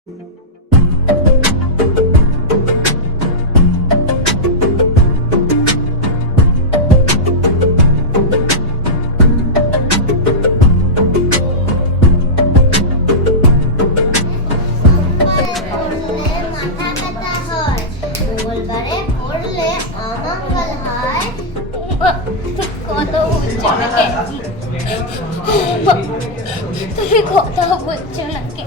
তুমি কথা বলছো না কে?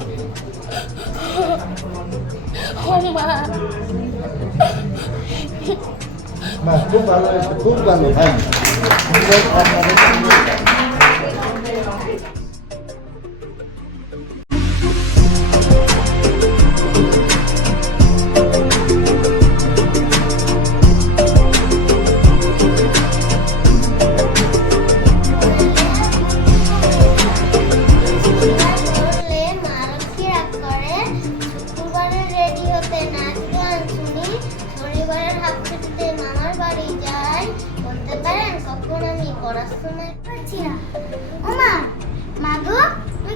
মা খুব ভালো হয়েছে, খুব ভালো। হ্যাঁ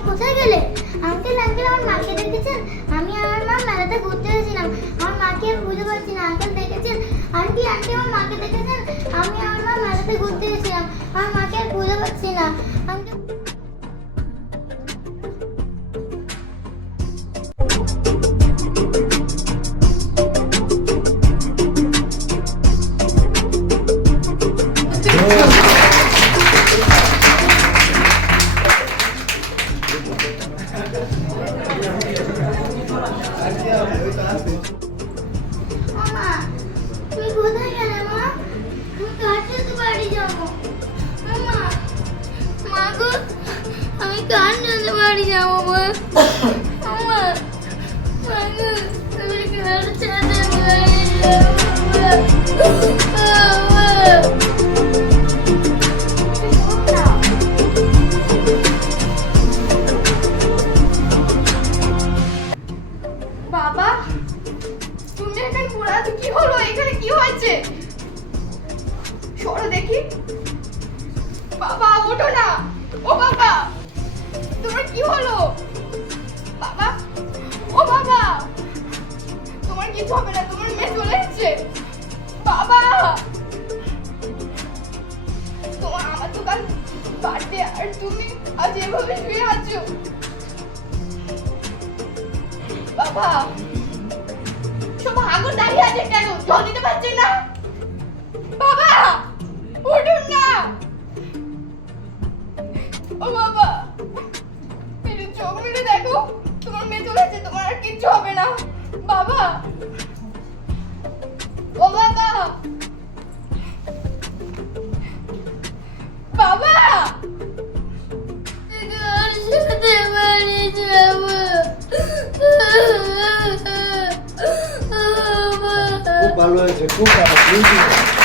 কোথায় গেলে? আঙ্কেল আঙ্কেল আমার মাকে দেখেছেন? আমি আর আমার মা মেলাতে ঘুরতে এসেছিলাম, আমার মাকে আর খুঁজে পাচ্ছি না। আঙ্কেল দেখেছেন? আন্টি আন্টি আমার মাকে দেখেছেন? আমি আর মা মেলাতে ঘুরতে এসেছিলাম, আমার মাকে আর খুঁজে পাচ্ছি না। আঙ্কেল তুমি কোথায় গেলে মা? আমি কার সাথে বাড়ি যাবো? মা মা গো, আমি কার সাথে বাড়ি যাবো মা? মা মা গো, আমি কার সাথে বাড়ি বাবা, তুমি এখানে পড়ে আছো, কি হলো? এখানে কি হয়েছে? সরো দেখি। বাবা ওঠো না। ও বাবা, তোমার কি হলো? বাবা, ও বাবা, তোমার কিছু হবে না, তোমার মেয়ে চলে এসেছে। বাবা, তোমার আমার তো কাল বার্থডে, আর তুমি আজ এভাবে শুয়ে আছো। বাবা, সব আগুন দাঁড়িয়ে আছে কেন? জল দিতে পারছি না। বাবা উঠুন না। ও বাবা, একটু চোখ মেলে দেখো, তোমার মেয়ে চলেছে, তোমার আর কিচ্ছু হবে না। বাবা, ও বাবা, বাবা, কার সাথে বাড়ি যাবো? খুব ভালো হয়েছে, খুব ভালো।